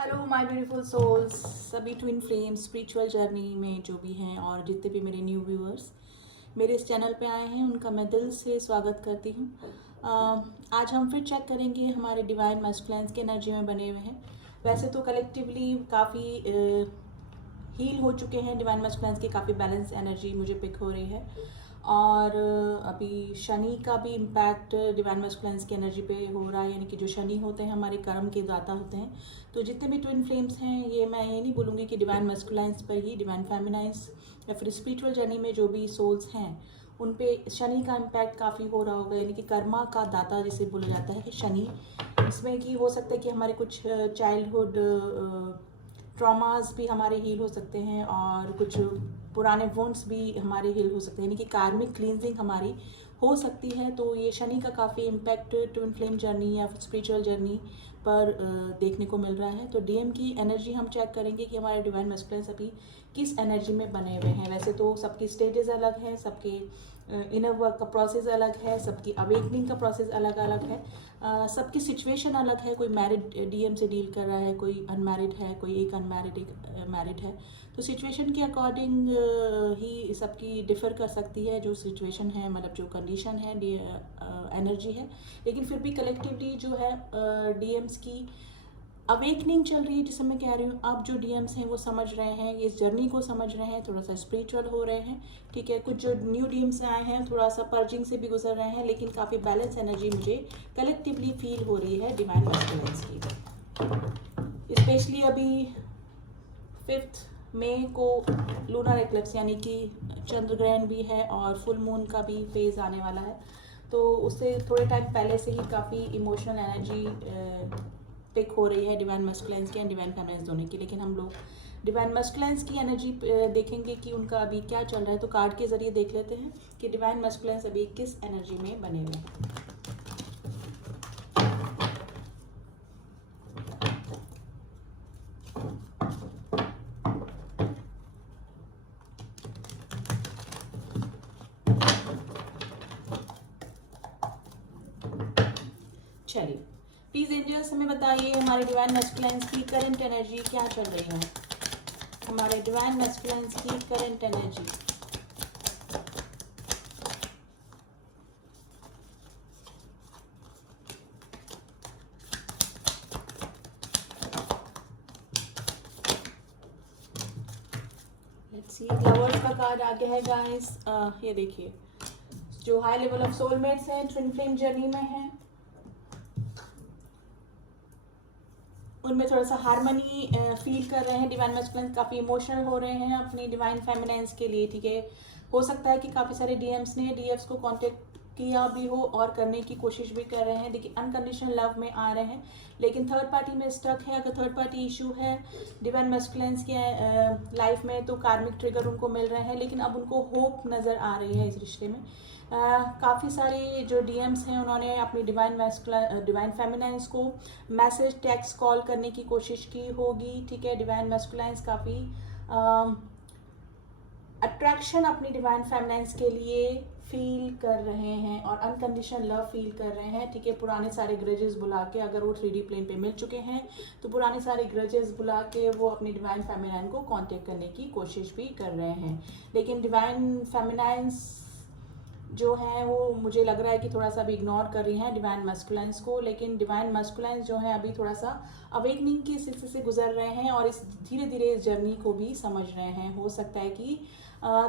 Hello my beautiful souls, सभी twin flame spiritual journey में जो भी हैं और जितने भी मेरे न्यू व्यूअर्स मेरे इस चैनल पे आए हैं उनका मैं दिल से स्वागत करती हूँ। आज हम फिर चेक करेंगे हमारे डिवाइन मस्कुलिन्स की एनर्जी में बने हुए हैं। वैसे तो कलेक्टिवली काफ़ी हील हो चुके हैं डिवाइन मस्कुलिन्स की, काफ़ी बैलेंस एनर्जी मुझे पिक हो रही है। और अभी शनि का भी इम्पैक्ट डिवाइन मस्कुलिन्स की एनर्जी पे हो रहा है, यानी कि जो शनि होते हैं हमारे कर्म के दाता होते हैं। तो जितने भी ट्विन फ्लेम्स हैं, ये मैं ये नहीं बोलूँगी कि डिवाइन मस्कुलिन्स पर ही, डिवाइन फेमिनाइन्स या फिर स्पिरिचुअल जर्नी में जो भी सोल्स हैं उन पे शनि का इम्पैक्ट काफ़ी हो रहा होगा, यानी कि कर्मा का दाता जिसे बोला जाता है कि शनि। इसमें कि हो सकता है कि हमारे कुछ चाइल्डहुड ट्रॉमास भी हमारे हील हो सकते हैं और कुछ पुराने वुंड्स भी हमारे हील हो सकते हैं, यानी कि कार्मिक क्लींजिंग हमारी हो सकती है। तो ये शनि का काफ़ी इम्पैक्ट ट्विन फ्लेम जर्नी या स्पिरिचुअल जर्नी पर देखने को मिल रहा है। तो डीएम की एनर्जी हम चेक करेंगे कि हमारे डिवाइन मस्कुलिन्स अभी किस एनर्जी में बने हुए हैं। वैसे तो सबकी स्टेजेस अलग हैं, सबके इनर वर्क का प्रोसेस अलग है, सबकी अवेकनिंग का प्रोसेस अलग अलग है, सबकी सिचुएशन अलग है। कोई मैरिड डीएम से डील कर रहा है, कोई अनमैरिड है, कोई एक अनमैरिड एक मैरिड है। तो सिचुएशन के अकॉर्डिंग ही सबकी डिफ़र कर सकती है जो सिचुएशन है, मतलब जो कंडीशन है, एनर्जी है। लेकिन फिर भी कलेक्टिवली जो है डीएम्स की अवेकनिंग चल रही है, जिसे मैं कह रही हूँ। अब जो डीएम्स हैं वो समझ रहे हैं, इस जर्नी को समझ रहे हैं, थोड़ा सा स्पिरिचुअल हो रहे हैं। ठीक है, कुछ जो न्यू डीएम्स आए हैं थोड़ा सा पर्जिंग से भी गुजर रहे हैं, लेकिन काफ़ी बैलेंस एनर्जी मुझे कलेक्टिवली फील हो रही है डिवाइन मस्कुलिन्स की। स्पेशली अभी 5 मई को लूनर एक्लिप्स यानी कि चंद्र ग्रहण भी है और फुल मून का भी फेज आने वाला है। तो उससे थोड़े टाइम पहले से ही काफ़ी इमोशनल एनर्जी पिक हो रही है डिवाइन मस्कुलिन्स की एंड डिवाइन फेमिनिन्स दोनों की। लेकिन हम लोग डिवाइन मस्कुलिन्स की एनर्जी देखेंगे कि उनका अभी क्या चल रहा है। तो कार्ड के जरिए देख लेते हैं कि डिवाइन मस्कुलिन्स अभी किस एनर्जी में बने हुए हैं। चलिए, प्लीज एंजल्स हमें बताइए हमारे डिवाइन मस्कुलिन्स की करंट एनर्जी क्या चल रही है। हमारे डिवाइन मस्कुलिन्स की current energy. Let's see, lovers का कार्ड आ गया है गाइस। ये देखिए, जो हाई लेवल ऑफ सोलमेट्स हैं, ट्विन फ्लेम जर्नी में हैं, उनमें थोड़ा सा हारमनी फील कर रहे हैं। डिवाइन मस्कुलिन्स काफ़ी इमोशनल हो रहे हैं अपनी डिवाइन फेमिनाइन्स के लिए। ठीक है, हो सकता है कि काफ़ी सारे डीएम्स ने डीएफ्स को कांटेक्ट किया भी हो और करने की कोशिश भी कर रहे हैं। देखिए, अनकंडीशनल लव में आ रहे हैं, लेकिन थर्ड पार्टी में स्टक है। अगर थर्ड पार्टी इशू है डिवाइन मस्कुलिन्स के लाइफ में तो कार्मिक ट्रिगर उनको मिल रहे हैं, लेकिन अब उनको होप नज़र आ रही है इस रिश्ते में। काफ़ी सारे जो डीएम्स हैं उन्होंने अपनी डिवाइन फेमिनाइन्स को मैसेज, टेक्स्ट, कॉल करने की कोशिश की होगी। ठीक है, डिवाइन मस्कुलाइन्स काफ़ी अट्रैक्शन अपनी डिवाइन फेमिनाइन्स के लिए फील कर रहे हैं और अनकंडीशनल लव फील कर रहे हैं। ठीक है, पुराने सारे ग्रजेस बुला के, अगर वो 3D प्लेन पे मिल चुके हैं तो पुराने सारे ग्रजेस बुला के वो अपनी डिवाइन फेमिनाइन को कांटेक्ट करने की कोशिश भी कर रहे हैं। लेकिन डिवाइन फेमिनाइन्स जो है वो मुझे लग रहा है कि थोड़ा सा अभी इग्नोर कर रही हैं डिवाइन मस्कुलिन्स को। लेकिन डिवाइन मस्कुलिन्स जो है अभी थोड़ा सा अवेकनिंग के सिलसिले से गुजर रहे हैं और इस धीरे धीरे इस जर्नी को भी समझ रहे हैं। हो सकता है कि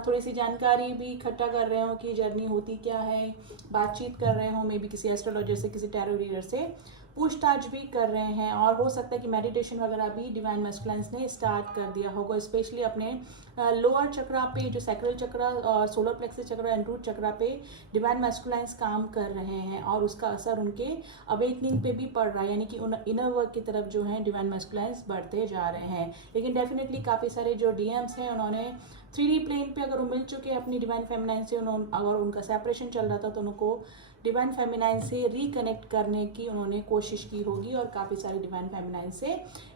थोड़ी सी जानकारी भी इकट्ठा कर रहे हो कि जर्नी होती क्या है, बातचीत कर रहे हो, मे बी किसी एस्ट्रोलॉजर से, किसी टैरो रीडर से पूछताछ भी कर रहे हैं। और हो सकता है कि मेडिटेशन वगैरह भी डिवाइन मस्कुलिन्स ने स्टार्ट कर दिया होगा, स्पेशली अपने लोअर चक्रा पे, जो सैक्रल चक्रा और solar plexus chakra and root chakra पे डिवाइन मस्कुलिन्स काम कर रहे हैं और उसका असर उनके अवेकनिंग पे भी पड़ रहा है, यानी कि उन इनर वर्क की तरफ जो है डिवाइन मस्कुलिन्स बढ़ते जा रहे हैं। लेकिन डेफिनेटली काफ़ी सारे जो डीएम्स हैं उन्होंने 3D प्लेन पे अगर वो मिल चुके हैं अपनी डिवाइन फेमिनाइन से, अगर उनका सेपरेशन चल रहा था तो उनको डिवाइन फेमिनाइन से रिकनेक्ट करने की उन्होंने कोशिश की होगी और काफ़ी सारे डिवाइन फेमिनाइन से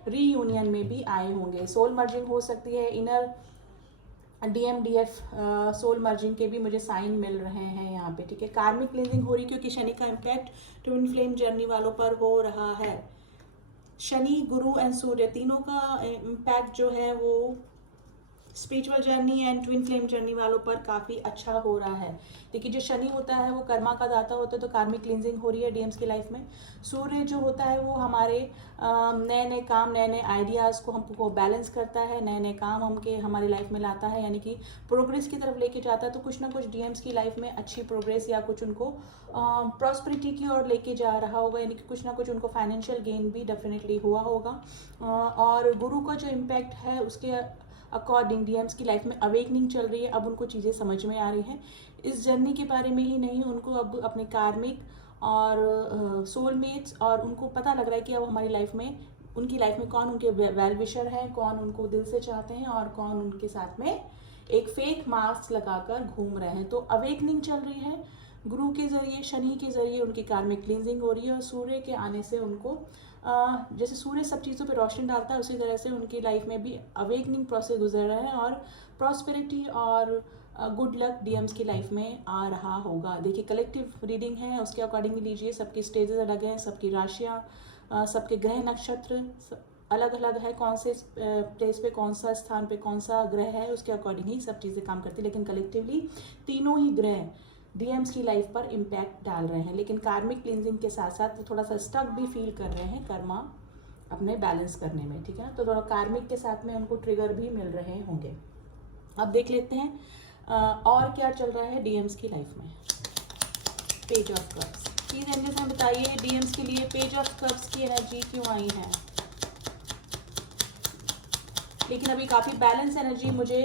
रीयूनियन में भी आए होंगे। सोल मर्जिंग हो सकती है, इनर DMDF सोल मर्जिंग के भी मुझे साइन मिल रहे हैं यहाँ पे। ठीक है, कार्मिक क्लींजिंग हो रही क्योंकि शनि का इम्पैक्ट ट्विन फ्लेम जर्नी वालों पर हो रहा है। शनि, गुरु एंड सूर्य तीनों का इम्पैक्ट जो है वो spiritual journey and twin flame journey वालों पर काफ़ी अच्छा हो रहा है। देखिए जो शनि होता है वो कर्मा का दाता होता है, तो कार्मिक क्लींजिंग हो रही है डीएम्स की लाइफ में। सूर्य जो होता है वो हमारे नए नए काम, नए नए आइडियाज़ को हमको बैलेंस करता है, नए नए काम हमके हमारी लाइफ में लाता है, यानी कि प्रोग्रेस की तरफ लेके जाता है। तो कुछ ना कुछ डीएम्स की लाइफ में अच्छी प्रोग्रेस या कुछ उनको प्रॉस्पेरिटी की ओर लेके जा रहा होगा, यानी कि कुछ ना कुछ उनको फाइनेंशियल गेन भी डेफिनेटली हुआ होगा। और गुरु का जो इम्पैक्ट है उसके अकॉर्डिंग डीएम्स की लाइफ में अवेकनिंग चल रही है। अब उनको चीज़ें समझ में आ रही हैं। इस जर्नी के बारे में ही नहीं, उनको अब अपने कार्मिक और सोलमेट्स और उनको पता लग रहा है कि अब हमारी लाइफ में, उनकी लाइफ में कौन उनके वेल विशर हैं, कौन उनको दिल से चाहते हैं और कौन उनके साथ में एक फेक मास्क लगाकर घूम रहे हैं। तो अवेकनिंग चल रही है। गुरु के जरिए, शनि के जरिए उनकी कार्मिक क्लींजिंग हो रही है और सूर्य के आने से उनको जैसे सूर्य सब चीज़ों पे रोशनी डालता है, उसी तरह से उनकी लाइफ में भी अवेकनिंग प्रोसेस गुजर रहा है और प्रॉस्पेरिटी और गुड लक डीएम्स की लाइफ में आ रहा होगा। देखिए कलेक्टिव रीडिंग है, उसके अकॉर्डिंग लीजिए। सबकी स्टेजेस अलग हैं, सबकी राशियाँ, सबके ग्रह नक्षत्र अलग अलग है, कौन से प्लेस पे, कौन सा स्थान पे कौन सा ग्रह है, उसके अकॉर्डिंग ही सब चीज़ें काम करती है। लेकिन कलेक्टिवली तीनों ही ग्रह डीएम्स की लाइफ पर इम्पैक्ट डाल रहे हैं। लेकिन कार्मिक क्लींजिंग के साथ साथ वो थोड़ा सा स्टक भी फील कर रहे हैं कर्मा अपने बैलेंस करने में, ठीक है। तो थोड़ा कार्मिक के साथ में उनको ट्रिगर भी मिल रहे होंगे। अब देख लेते हैं और क्या चल रहा है डीएम्स की लाइफ में। Page of cups, please angels में बताइए डीएम्स के लिए पेज ऑफ कप्स की एनर्जी क्यों आई है। लेकिन अभी काफ़ी बैलेंस एनर्जी मुझे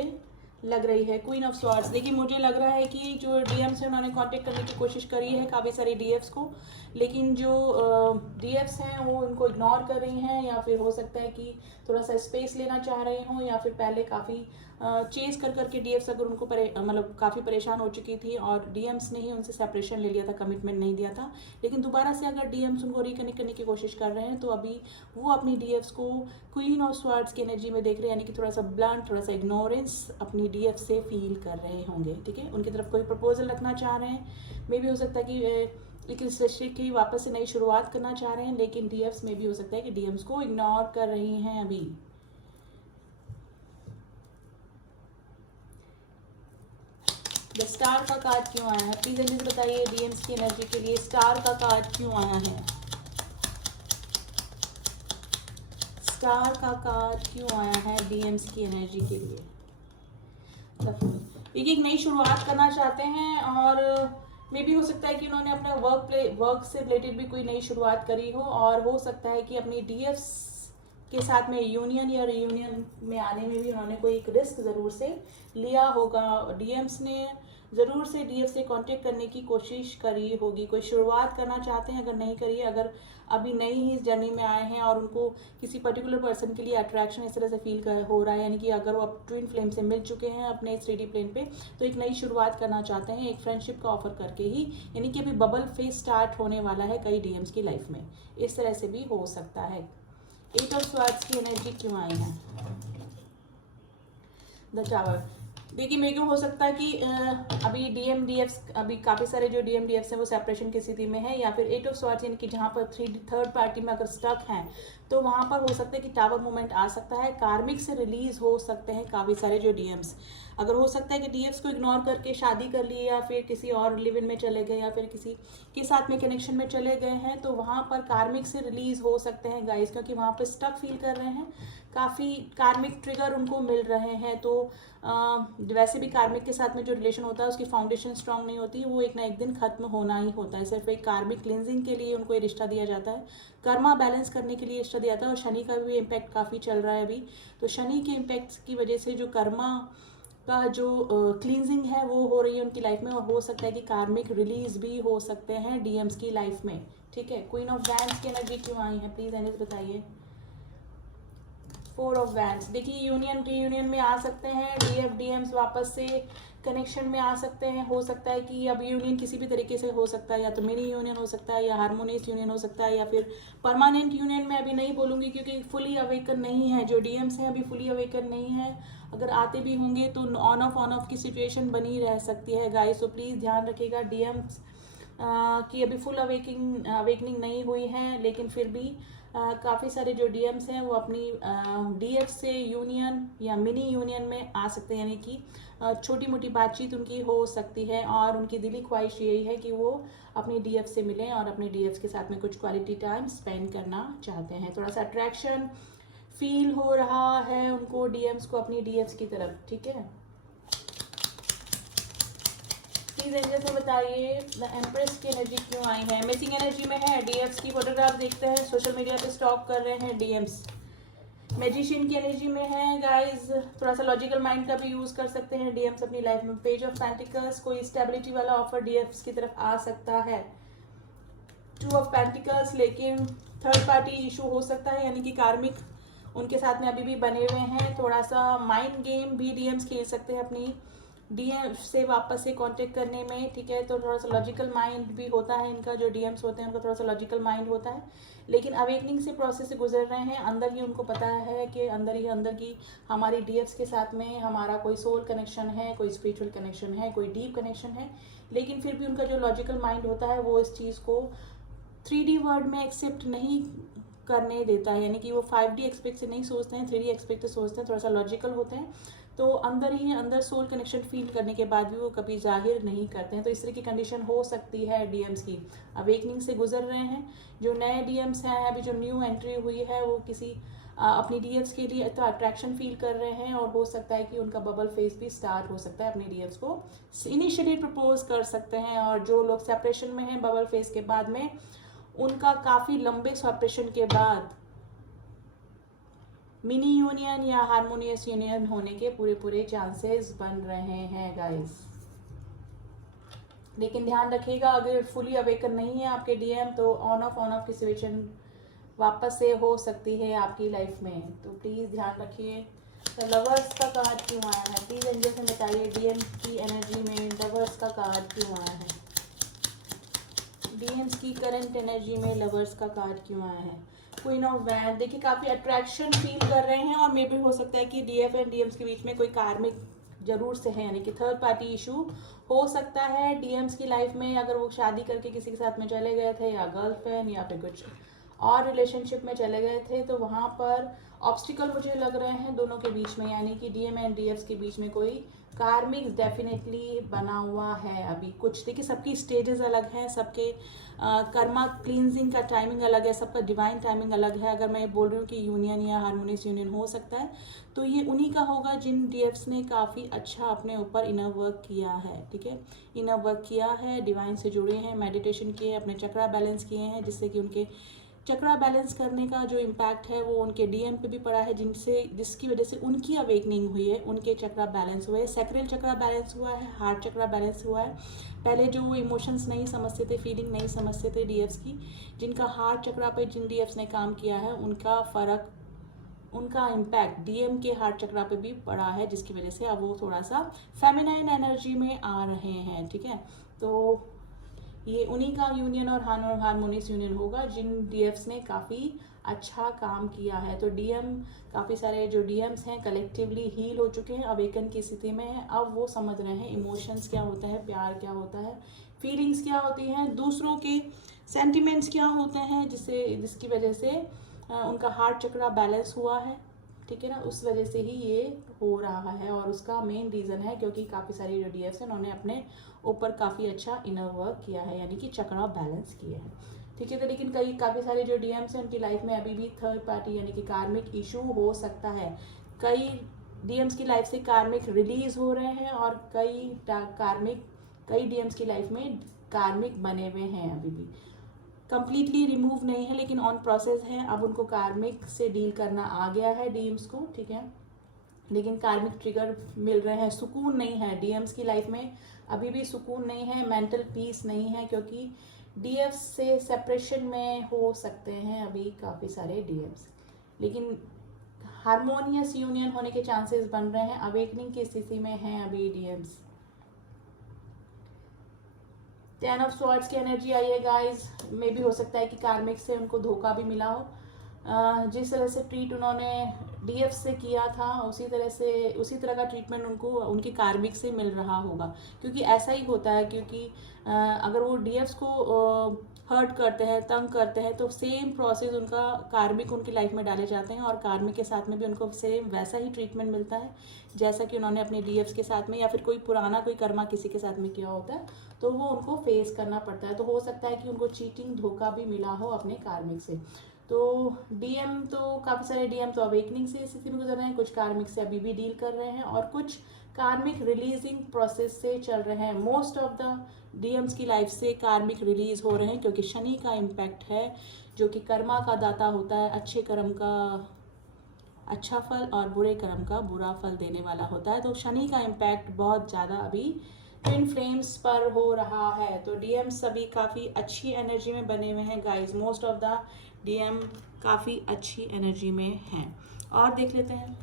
लग रही है। क्वीन ऑफ स्वॉर्ड्स, देखिए मुझे लग रहा है कि जो डीएम्स है उन्होंने कांटेक्ट करने की कोशिश करी है काफ़ी सारी डीएफ्स को, लेकिन जो डीएफ्स हैं वो उनको इग्नोर कर रही हैं, या फिर हो सकता है कि थोड़ा सा स्पेस लेना चाह रहे हों, या फिर पहले काफ़ी चेज कर करके डीएफ्स अगर उनको मतलब काफ़ी परेशान हो चुकी थी और डीएम्स ने ही उनसे सेपरेशन ले लिया था, कमिटमेंट नहीं दिया था। लेकिन दोबारा से अगर डीएम्स उनको रिकनेक्ट करने की कोशिश कर रहे हैं तो अभी वो अपनी डीएफ्स को क्वीन ऑफ स्वॉर्ड्स की एनर्जी में देख रहे हैं, यानी कि थोड़ा सा ब्लंट, थोड़ा सा इग्नोरेंस अपनी डीएफ से फील कर रहे होंगे, ठीक है। उनकी तरफ कोई प्रपोजल रखना चाह रहे हैं, मे भी हो सकता है कि एक रिलेशनशिप की वापस से नई शुरुआत करना चाह रहे हैं, लेकिन डीएफ्स में भी हो सकता है कि डीएम्स को इग्नोर कर रही हैं अभी। द स्टार का कार्ड क्यों आया है, प्लीज एंजल्स बताइए डीएम्स की एनर्जी के लिए स्टार का कार्ड क्यों आया है। स्टार का कार्ड क्यों आया है डीएम्स की एनर्जी के लिए। एक नई शुरुआत करना चाहते हैं और मे भी हो सकता है कि उन्होंने अपने वर्क से रिलेटेड भी कोई नई शुरुआत करी हो, और हो सकता है कि अपनी डीएफ्स के साथ में यूनियन या रियूनियन में आने में भी उन्होंने कोई एक रिस्क ज़रूर से लिया होगा। डीएम्स ने ज़रूर से डीएफ से कांटेक्ट करने की कोशिश करी होगी, कोई शुरुआत करना चाहते हैं। अगर नहीं करिए, अगर अभी नई ही इस जर्नी में आए हैं और उनको किसी पर्टिकुलर पर्सन के लिए अट्रैक्शन इस तरह से फील हो रहा है, यानी कि अगर वो अब ट्विन फ्लेम से मिल चुके हैं अपने 3D प्लेन पे, तो एक नई शुरुआत करना चाहते हैं एक फ्रेंडशिप का ऑफर करके ही, यानी कि अभी बबल फेज स्टार्ट होने वाला है कई डीएम्स की लाइफ में, इस तरह से भी हो सकता है। 8 ऑफ स्वॉर्ड्स की एनर्जी क्यों आई है। द टावर, देखिए मेरे को हो सकता है कि अभी डीएफ अभी काफ़ी सारे जो डीएफ हैं वो सेपरेशन की स्थिति में है, या फिर 8 ऑफ स्वॉर्ड्स यानी कि जहाँ पर थर्ड पार्टी में अगर स्टक हैं तो वहाँ पर हो सकता है कि टावर मूवमेंट आ सकता है। कार्मिक से रिलीज हो सकते हैं काफ़ी सारे जो डीएम्स, अगर हो सकता है कि डीएफ्स को इग्नोर करके शादी कर लिए, या फिर किसी और लिव इन में चले गए, या फिर किसी के साथ में कनेक्शन में चले गए हैं, तो वहाँ पर कार्मिक से रिलीज हो सकते हैं गाइस, क्योंकि वहाँ पर स्टक फील कर रहे हैं, काफ़ी कार्मिक ट्रिगर उनको मिल रहे हैं। तो वैसे भी कार्मिक के साथ में जो रिलेशन होता है उसकी फाउंडेशन स्ट्रांग नहीं होती, वो एक ना एक दिन खत्म होना ही होता है। सिर्फ एक कार्मिक क्लिनजिंग के लिए उनको ये रिश्ता दिया जाता है, कर्मा बैलेंस करने के लिए रिश्ता दिया जाता है। और शनि का भी इम्पैक्ट काफ़ी चल रहा है अभी, तो शनि के इम्पैक्ट की वजह से जो कर्मा का जो क्लींजिंग है वो हो रही है उनकी लाइफ में, और हो सकता है कि कार्मिक रिलीज भी हो सकते हैं डीएम्स की लाइफ में, ठीक है। क्वीन ऑफ वैंड्स की एनर्जी क्यों आई है, प्लीज एनर्जी बताइए। 4 ऑफ वैंड्स, देखिए यूनियन रीयूनियन में आ सकते हैं डीएफ डीएम्स, वापस से कनेक्शन में आ सकते हैं। हो सकता है कि अब यूनियन किसी भी तरीके से हो सकता है, या तो मिनी यूनियन हो सकता है, या हार्मोनियस यूनियन हो सकता है, या फिर परमानेंट यूनियन में अभी नहीं बोलूँगी क्योंकि फुली अवेकन नहीं है जो डीएम्स हैं, अभी फुली अवेकन नहीं है। अगर आते भी होंगे तो ऑन ऑफ की सिचुएशन बनी रह सकती है गाइस, तो प्लीज़ ध्यान रखिएगा डीएम्स कि अभी फुल अवेकनिंग नहीं हुई है, लेकिन फिर भी काफ़ी सारे जो डीएम्स हैं वो अपनी डीएफ से यूनियन या मिनी यूनियन में आ सकते हैं, यानी कि छोटी मोटी बातचीत उनकी हो सकती है और उनकी दिली ख्वाहिश यही है कि वो अपनी डीएफ से मिलें और अपने डीएफ के साथ में कुछ क्वालिटी टाइम स्पेंड करना चाहते हैं। थोड़ा सा अट्रैक्शन फील हो रहा है उनको डीएम्स को अपनी डीएफ की तरफ, ठीक है। प्लीज एंजल से बताइए द एम्प्रेस की एनर्जी क्यों आई है, मिसिंग एनर्जी में है, डीएम्स की फोटोग्राफ देखते हैं, सोशल मीडिया पे स्टॉक कर रहे हैं डीएम्स। मैजिशियन की एनर्जी में है गाइस, थोड़ा सा लॉजिकल माइंड का भी यूज कर सकते हैं डीएम्स अपनी लाइफ में। पेज ऑफ पेंटिकल्स, कोई स्टेबिलिटी वाला ऑफर डीएम्स की तरफ आ सकता है। टू ऑफ पेंटिकल्स, लेकिन थर्ड पार्टी इशू हो सकता है, यानी कि कार्मिक उनके साथ में अभी भी बने हुए हैं। थोड़ा सा माइंड गेम भी डीएम्स खेल सकते हैं अपनी डीएम से वापस से कांटेक्ट करने में, ठीक है। तो थोड़ा सा लॉजिकल माइंड भी होता है इनका, जो डीएम्स होते हैं उनका थोड़ा सा लॉजिकल माइंड होता है, लेकिन अवेकनिंग से प्रोसेस से गुजर रहे हैं। अंदर ही उनको पता है कि अंदर की हमारी डीएफ्स के साथ में हमारा कोई सोल कनेक्शन है, कोई स्पिरिचुअल कनेक्शन है, कोई डीप कनेक्शन है, लेकिन फिर भी उनका जो लॉजिकल माइंड होता है वो इस चीज़ को 3D वर्ड में एक्सेप्ट नहीं करने देता है, यानी कि वो 5D एक्सपेक्ट से नहीं सोचते हैं, 3D एक्सपेक्ट से सोचते हैं, थोड़ा सा लॉजिकल होते हैं। तो अंदर ही अंदर सोल कनेक्शन फील करने के बाद भी वो कभी जाहिर नहीं करते हैं। तो इस तरह की कंडीशन हो सकती है डीएम्स की, अवेकनिंग से गुजर रहे हैं। जो नए डीएम्स हैं, अभी जो न्यू एंट्री हुई है, वो किसी अपनी डीएम्स के लिए तो अट्रैक्शन फील कर रहे हैं, और हो सकता है कि उनका बबल फेस भी स्टार्ट हो सकता है, अपने डीएम्स को इनिशियली प्रपोज कर सकते हैं। और जो लोग सेपरेशन में हैं बबल फेस के बाद में, उनका काफ़ी लंबे सेपरेशन के बाद मिनी यूनियन या हारमोनियस यूनियन होने के पूरे चांसेस बन रहे हैं गाइस। लेकिन ध्यान रखिएगा, अगर फुली अवेकन नहीं है आपके डीएम तो ऑन ऑफ की सिचुएशन वापस से हो सकती है आपकी लाइफ में, तो प्लीज़ ध्यान रखिए। तो लवर्स का कार्ड क्यों आया है, प्लीज़ एंजल से बताइए डीएम की एनर्जी में लवर्स का कार्ड क्यों आया है, डीएम्स की करंट एनर्जी में लवर्स का कार्ड क्यों आया है। क्वीन ऑफ वैंड, देखिए काफ़ी अट्रैक्शन फील कर रहे हैं, और मे भी हो सकता है कि डीएफ एंड डीएम्स के बीच में कोई कार्मिक जरूर से है, यानी कि थर्ड पार्टी इशू हो सकता है डीएम्स की लाइफ में। अगर वो शादी करके किसी के साथ में चले गए थे, या गर्लफ्रेंड या फिर कुछ और रिलेशनशिप में चले गए थे, तो वहाँ पर ऑब्स्टिकल मुझे लग रहे हैं दोनों के बीच में, यानी कि डीएम एंड डीएफ्स के बीच में कोई कार्मिक डेफिनेटली बना हुआ है अभी कुछ। देखिए सबकी स्टेजेस अलग हैं, सबके कर्मा क्लींजिंग का टाइमिंग अलग है, सबका डिवाइन टाइमिंग अलग है। अगर मैं बोल रही हूँ कि यूनियन या हारमोनियस यूनियन हो सकता है, तो ये उन्हीं का होगा जिन डीएफ्स ने काफ़ी अच्छा अपने ऊपर इनर वर्क किया है, ठीक है। इनर वर्क किया है, डिवाइन से जुड़े हैं, मेडिटेशन किए, अपने चक्रा बैलेंस किए हैं, जिससे कि उनके चक्रा बैलेंस करने का जो इम्पैक्ट है वो उनके डीएम पे भी पड़ा है, जिसकी वजह से उनकी अवेकनिंग हुई है, उनके चक्रा बैलेंस हुए, सैक्रल चक्रा बैलेंस हुआ है, हार्ट चक्रा बैलेंस हुआ है। पहले जो वो इमोशंस नहीं समझते थे, फीलिंग नहीं समझते थे डीएफ्स की, जिनका हार्ट चक्रा पे जिन डीएफ्स ने काम किया है, उनका फ़र्क, उनका इम्पैक्ट डीएम के हार्ट चक्रा पे भी पड़ा है, जिसकी वजह से अब वो थोड़ा सा फेमिनाइन एनर्जी में आ रहे हैं, ठीक है। तो ये उन्हीं का यूनियन और हारमोनियस यूनियन होगा जिन डीएफ्स ने काफ़ी अच्छा काम किया है। तो डीएम, काफ़ी सारे जो डीएम्स हैं कलेक्टिवली हील हो चुके हैं, अवेकन की स्थिति में है। अब वो समझ रहे हैं इमोशंस क्या होता है, प्यार क्या होता है, फीलिंग्स क्या होती हैं, दूसरों के सेंटिमेंट्स क्या होते हैं, जिसकी वजह से उनका हार्ट चक्रा बैलेंस हुआ है, ठीक है ना। उस वजह से ही ये हो रहा है, और उसका मेन रीज़न है क्योंकि काफ़ी सारी जो डीएफ्स हैं उन्होंने अपने ऊपर काफ़ी अच्छा इनर वर्क किया है, यानी कि चक्रा बैलेंस किया है, ठीक है। तो लेकिन काफ़ी सारे जो डीएम्स हैं उनकी लाइफ में अभी भी थर्ड पार्टी यानी कि कार्मिक इशू हो सकता है। कई डीएम्स की लाइफ से कार्मिक रिलीज हो रहे हैं, और कई डीएम्स की लाइफ में कार्मिक बने हुए हैं, अभी भी कंप्लीटली रिमूव नहीं है, लेकिन ऑन प्रोसेस है। अब उनको कार्मिक से डील करना आ गया है डीएम्स को, ठीक है। लेकिन कार्मिक ट्रिगर मिल रहे हैं, सुकून नहीं है डीएम्स की लाइफ में, अभी भी सुकून नहीं है, मेंटल पीस नहीं है, क्योंकि डीएफ से सेपरेशन में हो सकते हैं अभी काफ़ी सारे डीएम्स। लेकिन हारमोनियस यूनियन होने के चांसेस बन रहे हैं, अवेकनिंग की स्थिति में हैं अभी डीएम्स। 10 ऑफ स्वॉर्ड्स की एनर्जी आई है गाइस, मे भी हो सकता है कि कार्मिक से उनको धोखा भी मिला हो। जिस तरह से ट्रीट उन्होंने डीएफ से किया था, उसी तरह का ट्रीटमेंट उनको उनके कार्मिक से मिल रहा होगा, क्योंकि ऐसा ही होता है। क्योंकि अगर वो डीएफ्स को हर्ट करते हैं, तंग करते हैं, तो सेम प्रोसेस उनका कार्मिक उनकी लाइफ में डाले जाते हैं और कार्मिक के साथ में भी उनको सेम वैसा ही ट्रीटमेंट मिलता है जैसा कि उन्होंने अपने डीएफ्स के साथ में या फिर कोई पुराना कोई कर्मा किसी के साथ में किया होता है, तो वो उनको फेस करना पड़ता है। तो हो सकता है कि उनको चीटिंग, धोखा भी मिला हो अपने कार्मिक से। तो डीएम तो काफ़ी सारे डीएम तो अवेकनिंग से स्थिति में गुजर रहे हैं, कुछ कार्मिक से अभी भी डील कर रहे हैं और कुछ कार्मिक रिलीजिंग प्रोसेस से चल रहे हैं। मोस्ट ऑफ द डीएम्स की लाइफ से कार्मिक रिलीज हो रहे हैं क्योंकि शनि का इम्पैक्ट है जो कि कर्मा का दाता होता है, अच्छे कर्म का अच्छा फल और बुरे कर्म का बुरा फल देने वाला होता है। तो शनि का इम्पैक्ट बहुत ज़्यादा अभी ट्विन फ्लेम्स पर हो रहा है। तो डीएम्स सभी काफ़ी अच्छी एनर्जी में बने हुए हैं guys, most of the DM काफ़ी अच्छी एनर्जी में हैं। और देख लेते हैं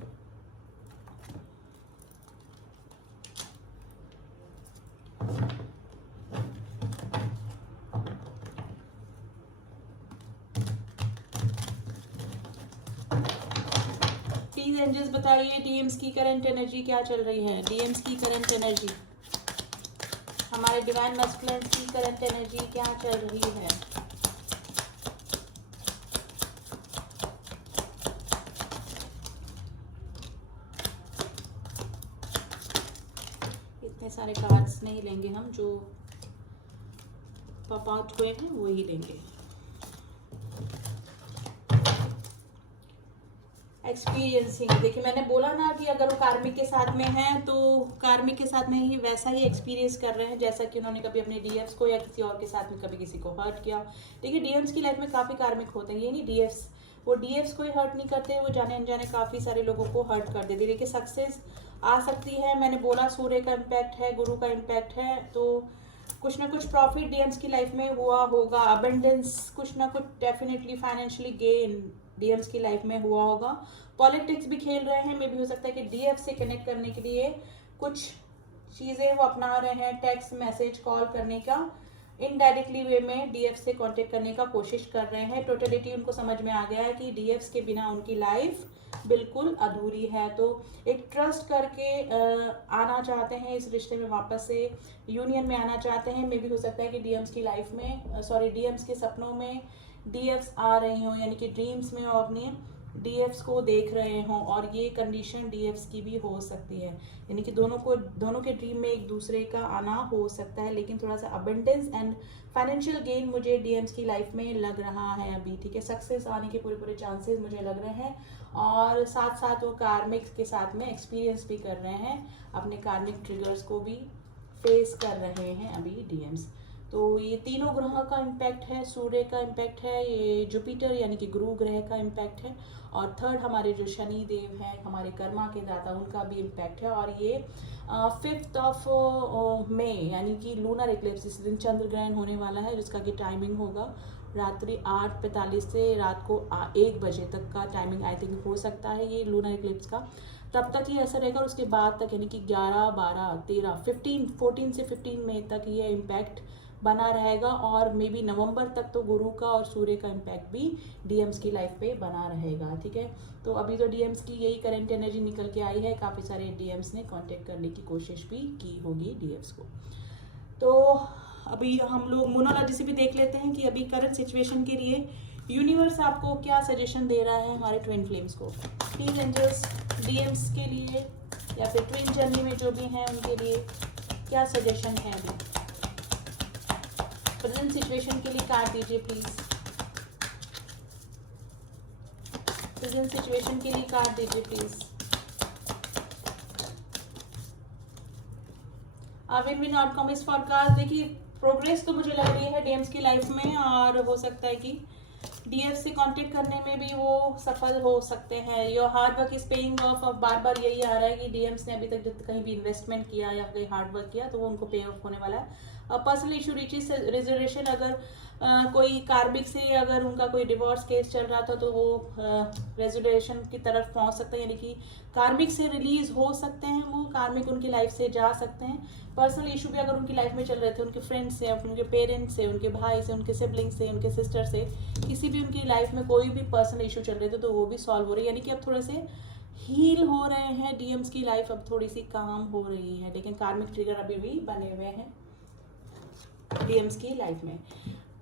प्लीज एंजल्स बताइए डीएम्स की करंट एनर्जी क्या चल रही है। डीएम्स की करंट एनर्जी, हमारे डिवाइन मैस्कुलिन की करंट एनर्जी क्या चल रही है। इतने सारे कार्ड्स नहीं लेंगे हम, जो पॉप आउट हुए हैं वो ही लेंगे। एक्सपीरियंसिंग, देखिए मैंने बोला ना कि अगर वो कार्मिक के साथ में हैं तो कार्मिक के साथ में ही वैसा ही एक्सपीरियंस कर रहे हैं जैसा कि उन्होंने कभी अपने डीएफ्स को या किसी और के साथ में कभी किसी को हर्ट किया। देखिए डीएम्स की लाइफ में काफ़ी कार्मिक होते हैं, ये नहीं डीएफ्स वो डीएफ्स को ही हर्ट नहीं करते, वो जाने अनजाने काफ़ी सारे लोगों को हर्ट कर देते। देखिए सक्सेस आ सकती है, मैंने बोला सूर्य का इम्पैक्ट है, गुरु का इम्पैक्ट है, तो कुछ ना कुछ प्रॉफिट डीएम्स की लाइफ में हुआ होगा, अबेंडेंस कुछ ना कुछ डेफिनेटली फाइनेंशियली गेन डीएम्स की लाइफ में हुआ होगा। पॉलिटिक्स भी खेल रहे हैं, मे भी हो सकता है कि डीएफ से कनेक्ट करने के लिए कुछ चीज़ें वो अपना रहे हैं, टेक्स्ट मैसेज कॉल करने का, इनडायरेक्टली वे में डीएफ से कांटेक्ट करने का कोशिश कर रहे हैं। टोटलिटी उनको समझ में आ गया है कि डीएफ्स के बिना उनकी लाइफ बिल्कुल अधूरी है, तो एक ट्रस्ट करके आना चाहते हैं इस रिश्ते में, वापस से यूनियन में आना चाहते हैं। मे भी हो सकता है कि डीएम्स की लाइफ में डीएम्स के सपनों में डीएफ्स आ रही हों, यानी कि ड्रीम्स में वो अपने डीएफ्स को देख रहे हों, और ये कंडीशन डीएफ्स की भी हो सकती है, यानी कि दोनों के ड्रीम में एक दूसरे का आना हो सकता है। लेकिन थोड़ा सा अबेंडेंस एंड फाइनेंशियल गेन मुझे डीएम्स की लाइफ में लग रहा है अभी, ठीक है। सक्सेस आने के पूरे चांसेस मुझे लग रहे हैं, और साथ साथ वो कार्मिक के साथ में एक्सपीरियंस भी कर रहे हैं, अपने कार्मिक ट्रिगर्स को भी फेस कर रहे हैं अभी डीएम्स। तो ये तीनों ग्रह का इम्पैक्ट है, सूर्य का इम्पैक्ट है, ये जुपिटर यानी कि गुरु ग्रह का इम्पैक्ट है, और थर्ड हमारे जो शनि देव हैं हमारे कर्मा के दाता, उनका भी इम्पैक्ट है। और ये 5 मई यानी कि लूनर इक्लिप्स, इस दिन चंद्र ग्रहण होने वाला है, जिसका कि टाइमिंग होगा रात्रि 8:45 से रात को 1 बजे तक का टाइमिंग आई थिंक हो सकता है ये लूनर इक्लिप्स का। तब तक ये ऐसा रहेगा, और उसके बाद तक यानी कि 11, 12, 13, 14 से 15 मई तक ये इम्पैक्ट बना रहेगा, और मे बी नवंबर तक तो गुरु का और सूर्य का इम्पैक्ट भी डीएम्स की लाइफ पे बना रहेगा, ठीक है। तो अभी तो डीएम्स की यही करंट एनर्जी निकल के आई है, काफ़ी सारे डीएम्स ने कांटेक्ट करने की कोशिश भी की होगी डीएम्स को। तो अभी हम लोग मोनोलॉजी से भी देख लेते हैं कि अभी करंट सिचुएशन के लिए यूनिवर्स आपको क्या सजेशन दे रहा है हमारे ट्विन फ्लेम्स को। प्लीज एंजल्स डीएम्स के लिए या फिर ट्विन जर्नी में जो भी हैं उनके लिए क्या सजेशन है अभी प्रेजेंट सिचुएशन के लिए कार्ड दीजिए प्लीज। प्रेजेंट सिचुएशन के लिए कार्ड दीजिए प्लीज। विन आउटकम इस फॉरकास्ट, देखिए प्रोग्रेस तो मुझे लग रही है डीएम्स की लाइफ में, और हो सकता है कि डीएफ से कांटेक्ट करने में भी वो सफल हो सकते हैं। Your hard work is paying off. अब बार बार यही आ रहा है कि डीएम्स ने अभी तक कहीं भी इन्वेस्टमेंट किया या कहीं हार्ड वर्क किया तो वो उनको पे ऑफ होने वाला है। पर्सनल इशू रीचेस रेजोल्यूशन, अगर कोई कार्मिक से अगर उनका कोई डिवोर्स केस चल रहा था तो वो रेजोल्यूशन की तरफ पहुंच सकते हैं, यानी कि कार्मिक से रिलीज हो सकते हैं, वो कार्मिक उनकी लाइफ से जा सकते हैं। पर्सनल इशू भी अगर उनकी लाइफ में चल रहे थे, उनके फ्रेंड्स से, उनके पेरेंट्स से, उनके भाई से, उनके सिबलिंग से, उनके सिस्टर से, किसी भी उनकी लाइफ में कोई भी पर्सनल इशू चल रहे थे तो वो भी सॉल्व हो रहे हैं, यानी कि अब थोड़े से हील हो रहे हैं डीएम्स की लाइफ, अब थोड़ी सी काम हो रही है। लेकिन कार्मिक ट्रिगर अभी भी बने हुए हैं डीएम्स की लाइफ में।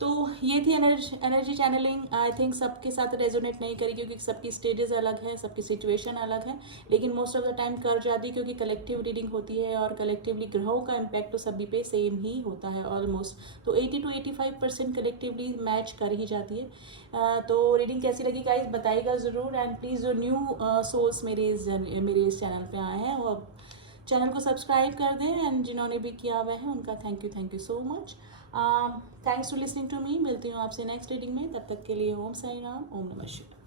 तो ये थी एनर्जी चैनलिंग। आई थिंक सबके साथ रेजोनेट नहीं करी क्योंकि सबकी स्टेजेस अलग है, सबकी सिचुएशन अलग है, लेकिन मोस्ट ऑफ द टाइम कर जाती क्योंकि कलेक्टिव रीडिंग होती है और कलेक्टिवली ग्रहों का इम्पैक्ट तो सभी पे सेम ही होता है ऑलमोस्ट। तो 80 to 85% कलेक्टिवली मैच कर ही जाती है। तो रीडिंग कैसी लगी गाइस बताइएगा ज़रूर। एंड प्लीज़ जो न्यू सोल्स मेरे इस चैनल पे आए हैं वो चैनल को सब्सक्राइब कर दें, एंड जिन्होंने भी किया हुआ है उनका thank you so much. Thanks to listening to me. मिलती हूँ आपसे नेक्स्ट रीडिंग में, तब तक के लिए ओम साई राम, ओम नमः शिवाय।